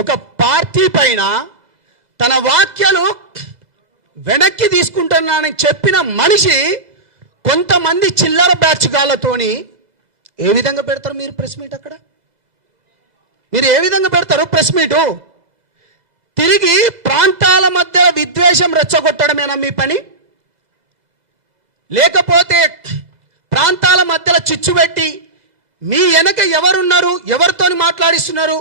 ఒక పార్టీ పైన తన వాక్యాలు వెనక్కి తీసుకుంటున్నానని చెప్పిన మనిషి కొంతమంది చిల్లర బ్యాచ్గాళ్ళతోని ఏ విధంగా పెడతారు మీరు ప్రెస్ మీట్? అక్కడ మీరు ఏ విధంగా పెడతారు ప్రెస్ మీటు? తిరిగి ప్రాంతాల మధ్య విద్వేషం రెచ్చగొట్టడమేనా మీ పని? లేకపోతే ప్రాంతాల మధ్యలో చిచ్చు పెట్టి మీ వెనక ఎవరున్నారు, ఎవరితోని మాట్లాడిస్తున్నారు?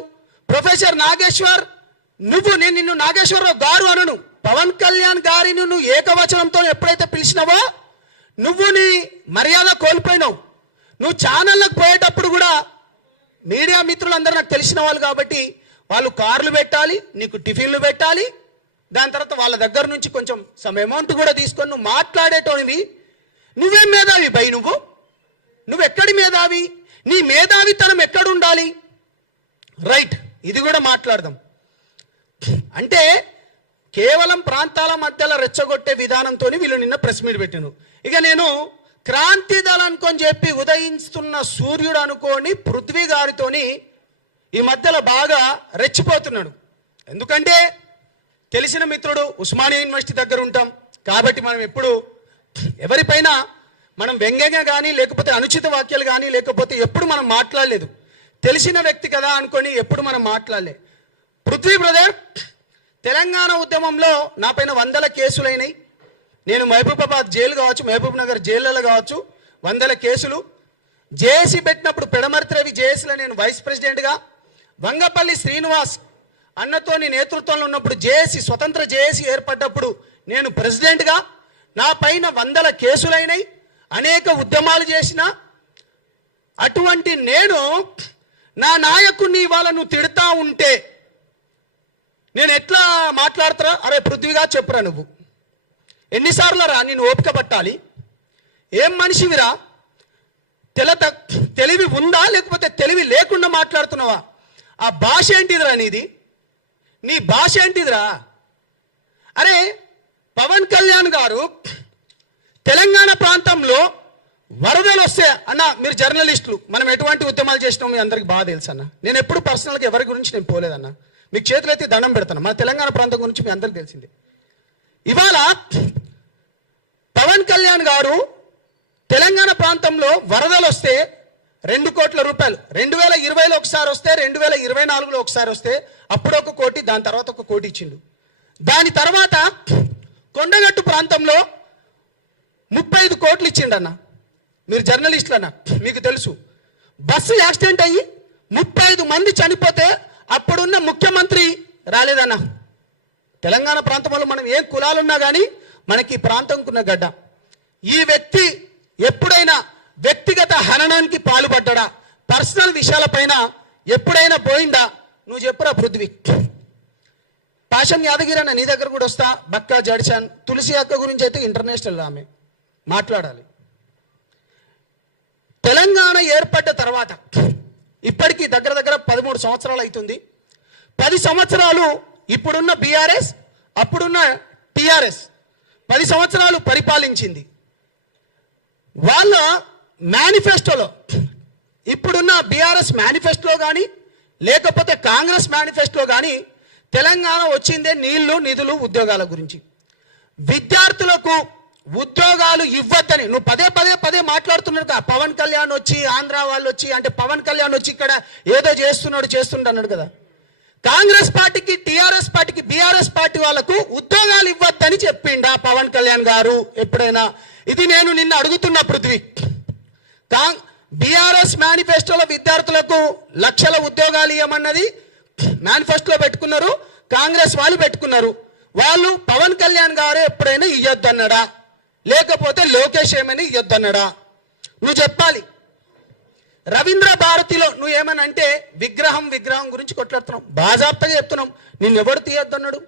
ప్రొఫెసర్ నాగేశ్వర్, నేను నిన్ను నాగేశ్వరరావు గారు అనను, పవన్ కళ్యాణ్ గారిని నువ్వు ఏకవచనంతో ఎప్పుడైతే పిలిచినావో నువ్వు నీ మర్యాద కోల్పోయినావు. నువ్వు ఛానళ్ళకు పోయేటప్పుడు కూడా మీడియా మిత్రులందరూ నాకు తెలిసిన వాళ్ళు కాబట్టి వాళ్ళు కార్లు పెట్టాలి, నీకు టిఫిన్లు పెట్టాలి, దాని తర్వాత వాళ్ళ దగ్గర నుంచి కొంచెం సమ్ అమౌంట్ కూడా తీసుకొని నువ్వు మాట్లాడేటోనివి. నువ్వేం మేధావి బై? నువ్వెక్కడి మేధావి? నీ మేధావితనం ఎక్కడుండాలి? రైట్, ఇది కూడా మాట్లాడదాం. అంటే కేవలం ప్రాంతాల మధ్యలో రెచ్చగొట్టే విధానంతో వీళ్ళు నిన్న ప్రెస్ మీట్ పెట్టిను. ఇక నేను క్రాంతి దళం అనుకొని చెప్పి ఉదయిస్తున్న సూర్యుడు అనుకోని పృథ్వీ గారితోని ఈ మధ్యలో బాగా రెచ్చిపోతున్నాడు. ఎందుకంటే తెలిసిన మిత్రుడు, ఉస్మానియా యూనివర్సిటీ దగ్గర ఉంటాం కాబట్టి మనం ఎప్పుడు ఎవరిపైన మనం వ్యంగ్యంగా కానీ లేకపోతే అనుచిత వాక్యాలు కానీ లేకపోతే ఎప్పుడు మనం మాట్లాడలేదు. తెలిసిన వ్యక్తి కదా అనుకొని ఎప్పుడు మనం మాట్లాడలే. పృథ్వీ బ్రదర్, తెలంగాణ ఉద్యమంలో నా పైన 100 కేసులైనాయి. నేను మహబూబాబాద్ జైలు కావచ్చు, మహబూబ్ నగర్ జైళ్ళలో కావచ్చు 100 కేసులు. జేఏసీ పెట్టినప్పుడు పెడమర్తి రవి జేఏసీలో నేను వైస్ ప్రెసిడెంట్గా, వంగపల్లి శ్రీనివాస్ అన్నతోని నేతృత్వంలో ఉన్నప్పుడు జేఏసీ స్వతంత్ర జేఏసీ ఏర్పడ్డప్పుడు నేను ప్రెసిడెంట్గా, నా పైన 100 కేసులైనాయి, అనేక ఉద్యమాలు చేసిన అటువంటి నేను నా నాయకుడిని ఇవాళ నువ్వు తిడతా ఉంటే నేను ఎట్లా మాట్లాడతారా? అరే పృథ్వీగా చెప్పురా, నువ్వు ఎన్నిసార్లు రా నేను ఓపిక పట్టాలి? ఏం మనిషివిరా? తెలివి ఉందా లేకపోతే తెలివి లేకుండా మాట్లాడుతున్నావా? ఆ భాష ఏంటిదిరా నీది? నీ భాష ఏంటిదిరా? అరే పవన్ కళ్యాణ్ గారు తెలంగాణ ప్రాంతంలో వరదలు వస్తే అన్న, మీరు జర్నలిస్టులు, మనం ఎటువంటి ఉద్యమాలు చేసినాం మీ అందరికి బాగా తెలుసు అన్న. నేను ఎప్పుడు పర్సనల్గా ఎవరి గురించి నేను పోలేదన్న. మీకు చేతులైతే దండం పెడతాను. మన తెలంగాణ ప్రాంతం గురించి మీ అందరికి తెలిసిందే. ఇవాళ పవన్ కళ్యాణ్ గారు తెలంగాణ ప్రాంతంలో వరదలు వస్తే 2 కోట్ల రూపాయలు 2020లో ఒకసారి వస్తే, 2024లో ఒకసారి వస్తే, అప్పుడు 1 కోటి, దాని తర్వాత 1 కోటి ఇచ్చిండు. దాని తర్వాత కొండగట్టు ప్రాంతంలో 35 కోట్లు ఇచ్చిండన్న. మీరు జర్నలిస్టులు అన్న, మీకు తెలుసు. బస్సు యాక్సిడెంట్ అయ్యి 35 మంది చనిపోతే అప్పుడున్న ముఖ్యమంత్రి రాలేదన్న. తెలంగాణ ప్రాంతంలో మనం ఏ కులాలున్నా కానీ మనకి ప్రాంతంకున్న గడ్డ. ఈ వ్యక్తి ఎప్పుడైనా వ్యక్తిగత హననానికి పాల్పడ్డా? పర్సనల్ విషయాలపైన ఎప్పుడైనా పోయిందా? నువ్వు చెప్పురా పృథ్వీ. పాషం యాదగిరి అన్న, నీ దగ్గర కూడా వస్తా. బక్కా జడ్చాన్, తులసి అక్క గురించి అయితే ఇంటర్నేషనల్ ఆమె మాట్లాడాలి. తెలంగాణ ఏర్పడ్డ తర్వాత ఇప్పటికీ దగ్గర 13 సంవత్సరాలు అవుతుంది. 10 సంవత్సరాలు ఇప్పుడున్న బీఆర్ఎస్, అప్పుడున్న టీఆర్ఎస్ 10 సంవత్సరాలు పరిపాలించింది. వాళ్ళ మేనిఫెస్టోలో, ఇప్పుడున్న బీఆర్ఎస్ మేనిఫెస్టోలో కానీ లేకపోతే కాంగ్రెస్ మేనిఫెస్టోలో కానీ తెలంగాణ వచ్చిందే నీళ్లు, నిధులు, ఉద్యోగాల గురించి. విద్యార్థులకు ఉద్యోగాలు ఇవ్వద్దని నువ్వు పదే మాట్లాడుతున్నాడు. పవన్ కళ్యాణ్ వచ్చి, ఆంధ్ర వాళ్ళు వచ్చి, అంటే పవన్ కళ్యాణ్ వచ్చి ఇక్కడ ఏదో చేస్తున్నాడు కదా. కాంగ్రెస్ పార్టీకి, టీఆర్ఎస్ పార్టీకి, బీఆర్ఎస్ పార్టీ వాళ్ళకు ఉద్యోగాలు ఇవ్వద్దని చెప్పిండా పవన్ కళ్యాణ్ గారు ఎప్పుడైనా? ఇది నేను నిన్న అడుగుతున్న పృథ్వీ. బీఆర్ఎస్ మేనిఫెస్టోలో విద్యార్థులకు లక్షల ఉద్యోగాలు ఇవ్వమన్నది మేనిఫెస్టోలో పెట్టుకున్నారు, కాంగ్రెస్ వాళ్ళు పెట్టుకున్నారు. వాళ్ళు పవన్ కళ్యాణ్ గారు ఎప్పుడైనా ఇవ్వద్దన్నాడా లేకపోతే లోకేష్ ఏమని ఇవ్వద్దన్నాడా? నువ్వు చెప్పాలి. రవీంద్ర భారతిలో నువ్వు ఏమని అంటే విగ్రహం గురించి కొట్లాడుతున్నాం, బాజాప్తగా చెప్తున్నాం. నిన్నెవడు తీయొద్దన్నాడు?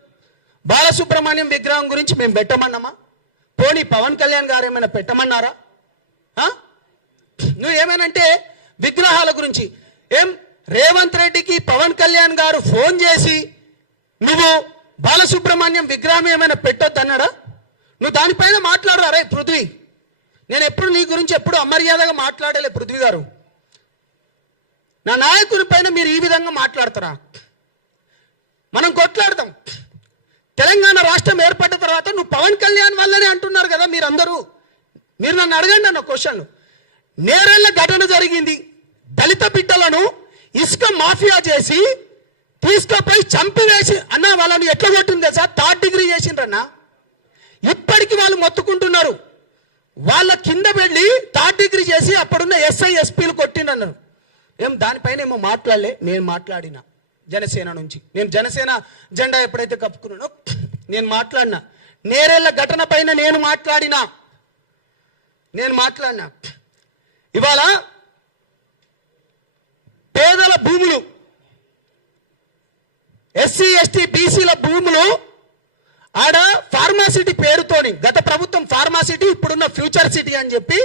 బాలసుబ్రహ్మణ్యం విగ్రహం గురించి మేము పెట్టమన్నామా? పోనీ పవన్ కళ్యాణ్ గారు ఏమైనా పెట్టమన్నారా? నువ్వు ఏమేనంటే విగ్రహాల గురించి ఏం రేవంత్ రెడ్డికి పవన్ కళ్యాణ్ గారు ఫోన్ చేసి నువ్వు బాలసుబ్రహ్మణ్యం విగ్రహం ఏమైనా పెట్టొద్దన్నాడా? నువ్వు దానిపైన మాట్లాడరా? రే పృథ్వీ, నేను ఎప్పుడు నీ గురించి ఎప్పుడు అమర్యాదగా మాట్లాడలే పృథ్వీ గారు. నా నాయకుని పైన మీరు ఈ విధంగా మాట్లాడతారా? మనం కొట్లాడదాం. తెలంగాణ రాష్ట్రం ఏర్పడ్డ తర్వాత నువ్వు పవన్ కళ్యాణ్ వల్లనే అంటున్నారు కదా మీరందరూ. మీరు నన్ను అడగండి అన్న క్వశ్చన్. నేరేళ్ల ఘటన జరిగింది. దళిత బిడ్డలను ఇసుక మాఫియా చేసి తీసుకుపోయి చంపివేసి అన్న వాళ్ళని ఎట్లా కొట్టింది సార్? 3rd degree చేసిండ్రన్న. ఇప్పటికి వాళ్ళు మొత్తుకుంటున్నారు. వాళ్ళ కింద వెళ్ళి 3rd డిగ్రీ చేసి అప్పుడున్న ఎస్ఐ ఎస్పీలు కొట్టిండ్రన్నారు. దానిపైన ఏమో మాట్లాడలే. నేను మాట్లాడినా జనసేన నుంచి. నేను జనసేన జెండా ఎప్పుడైతే కప్పుకున్నానో నేను మాట్లాడినా. నేరేళ్ల ఘటన పైన నేను మాట్లాడినా. ఇవాళ పేదల భూములు, ఎస్సీ ఎస్టీ బీసీల భూములు ఆడ ఫార్మాసిటీ పేరుతోని, గత ప్రభుత్వం ఫార్మాసిటీ, ఇప్పుడున్న ఫ్యూచర్ సిటీ అని చెప్పి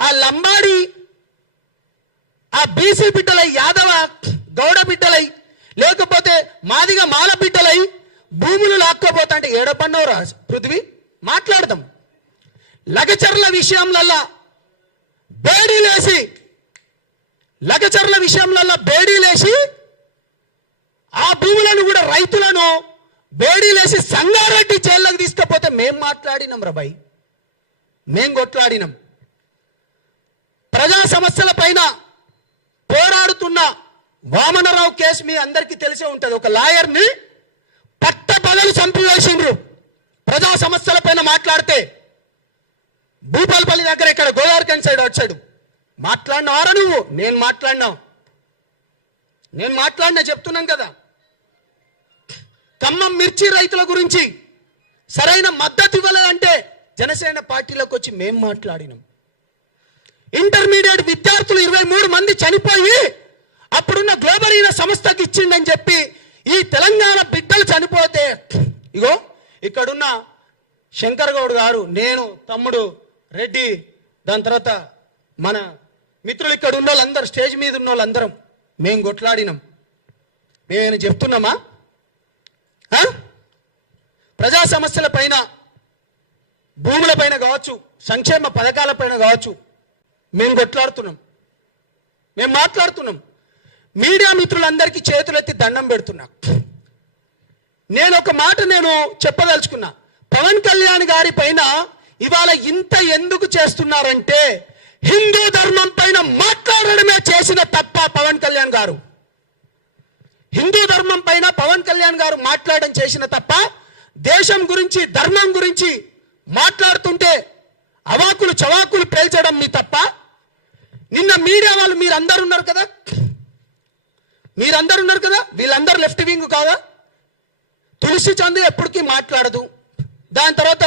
ఆ లంబాడి, ఆ బీసీ బిడ్డలై, యాదవ గౌడ బిడ్డలై, లేకపోతే మాదిగా మాల బిడ్డలై భూములు లాక్కోపోతా అంటే ఏడపన్నోరా పృథ్వీ? మాట్లాడదాం. లగచర్ల విషయంలో బేడీలేసి ఆ భూములను కూడా రైతులను బేడీలేసి సంగారెడ్డి జైల్లోకి తీసుకపోతే మేం మాట్లాడినాం రా భయ్. మేం కొట్లాడినాం. ప్రజా సమస్యల పైన పోరాడుతున్న వామనరావు కేసు మీ అందరికీ తెలిసే ఉంటుంది. ఒక లాయర్ని పట్టపగలు చంపివేసిండ్రు ప్రజా సమస్యల పైన మాట్లాడితే. భూపాలపల్లి దగ్గర ఇక్కడ గోదావరిఖండ్ సైడ్ వచ్చాడు. మాట్లాడినారా నువ్వు? నేను మాట్లాడినా చెప్తున్నాం కదా. ఖమ్మం మిర్చి రైతుల గురించి సరైన మద్దతు ఇవ్వలేదంటే జనసేన పార్టీలోకి వచ్చి మేం మాట్లాడినాం. ఇంటర్మీడియట్ విద్యార్థులు 23 మంది చనిపోయి అప్పుడున్న గ్లోబరీన సంస్థకి ఇచ్చిండని చెప్పి ఈ తెలంగాణ బిడ్డలు చనిపోతే, ఇగో ఇక్కడున్న శంకర్ గౌడ్ గారు, నేను, తమ్ముడు రెడ్డి, దాని తర్వాత మన మిత్రులు ఇక్కడ ఉన్న వాళ్ళందరూ, స్టేజ్ మీద ఉన్న వాళ్ళందరం మేం కొట్లాడినాం. మేమేమైనా చెప్తున్నామా? ప్రజా సమస్యల పైన, భూముల పైన కావచ్చు, సంక్షేమ పథకాల పైన కావచ్చు, మేము కొట్లాడుతున్నాం, మేము మాట్లాడుతున్నాం. మీడియా మిత్రులందరికీ చేతులెత్తి దండం పెడుతున్నా. నేను ఒక మాట చెప్పదలుచుకున్నా. పవన్ కళ్యాణ్ గారి పైన ఇవాళ ఇంత ఎందుకు చేస్తున్నారంటే, హిందూ ధర్మం పైన మాట్లాడడమే చేసిన తప్ప పవన్ కళ్యాణ్ గారు. హిందూ ధర్మం పైన పవన్ కళ్యాణ్ గారు మాట్లాడడం చేసిన తప్ప, దేశం గురించి, ధర్మం గురించి మాట్లాడుతుంటే అవాకులు చవాకులు పేల్చడం మీ తప్ప. నిన్న మీడియా వాళ్ళు మీరందరూ ఉన్నారు కదా, వీళ్ళందరూ లెఫ్ట్ వింగ్ కాదా? తులసి చంద్ ఎప్పటికీ మాట్లాడదు. దాని తర్వాత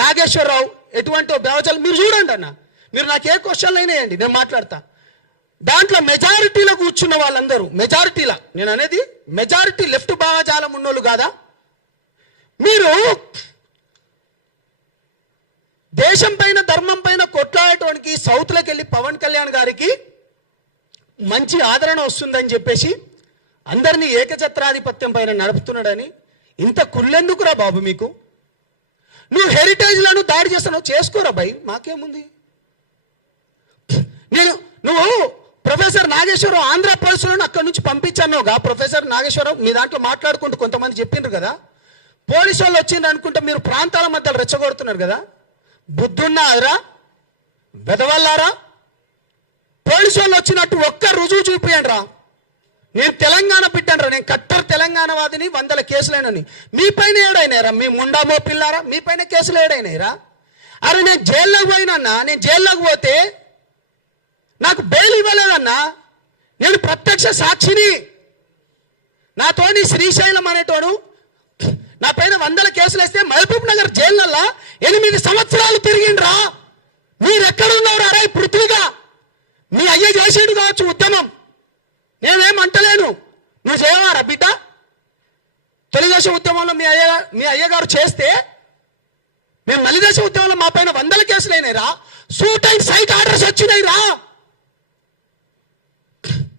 నాగేశ్వరరావు ఎటువంటి భావజాలు మీరు చూడండి అన్న. మీరు నాకు ఏ క్వశ్చన్లు అయినా వేయండి, నేను మాట్లాడతా. దాంట్లో మెజారిటీలో కూర్చున్న వాళ్ళందరూ, మెజారిటీలా నేను అనేది, మెజారిటీ లెఫ్ట్ భావజాలం ఉన్నోళ్ళు కాదా? మీరు దేశం పైన, ధర్మం పైన కొట్లాడటానికి సౌత్లోకి వెళ్ళి పవన్ కళ్యాణ్ గారికి మంచి ఆదరణ వస్తుందని చెప్పేసి అందరినీ ఏకఛత్రాధిపత్యం పైన నడుపుతున్నాడని ఇంత కుళ్ళెందుకురా బాబు మీకు? నువ్వు హెరిటేజ్లను దాడి చేస్తున్నావు, చేసుకోరా భయ్, మాకేముంది? నువ్వు ప్రొఫెసర్ నాగేశ్వరరావు ఆంధ్ర పోలీసులను అక్కడి నుంచి పంపించానుగా. ప్రొఫెసర్ నాగేశ్వరరావు మీ దాంట్లో మాట్లాడుకుంటూ కొంతమంది చెప్పిండ్రు కదా, పోలీసు వాళ్ళు వచ్చిండ్రు అనుకుంటే మీరు ప్రాంతాల మధ్యలో రెచ్చగొడుతున్నారు కదా. బుద్ధున్నారా వెదవల్లారా? పోలీసు వాళ్ళు వచ్చినట్టు ఒక్క రుజువు చూపియండి రా. నేను తెలంగాణ బిడ్డను రా, నేను కట్టర్ తెలంగాణ వాదిని, 100 కేసులైనని. మీ పైన ఏడైనారా? మీ ముండామో పిల్లారా, మీ పైన కేసులు ఏడైనాయిరా? అరే నేను జైల్లోకి పోయినన్నా, నేను జైల్లోకి పోతే నాకు బెయిల్ ఇవ్వలేదన్నా. నేను ప్రత్యక్ష సాక్షిని. నాతోని శ్రీశైలం అనేటోడు నా పైన 100 కేసులు వేస్తే మహబూబ్ నగర్ జైళ్ళల్లో 8 సంవత్సరాలు తిరిగిండ్రా. మీరెక్కడున్నారా రా పృథ్వీగా? మీ అయ్య చేసేడు కావచ్చు ఉద్యమం, నేనేమంటలేను. నువ్వు చేయవారా బిడ్డ? తెలుగుదేశం ఉద్యమంలో మీ అయ్యగారు చేస్తే మేము మలిదేశం ఉద్యమంలో మా పైన 100 కేసులు అయినాయిరా. సూట్ అండ్ సైట్ ఆర్డర్స్ వచ్చినాయిరా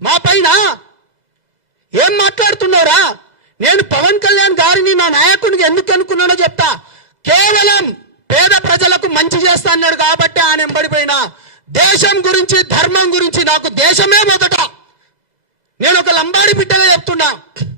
మా పైన. ఏం మాట్లాడుతున్నావురా? నేను పవన్ కళ్యాణ్ గారిని నా నాయకుడిని ఎందుకు అనుకున్నానో చెప్తా. కేవలం పేద ప్రజలకు మంచి చేస్తా అన్నాడు కాబట్టి ఆయన ఎంబడిపోయినా. దేశం గురించి, ధర్మం గురించి నాకు దేశమే మొదట. నేను ఒక లంబాడి బిడ్డగా చెప్తున్నా.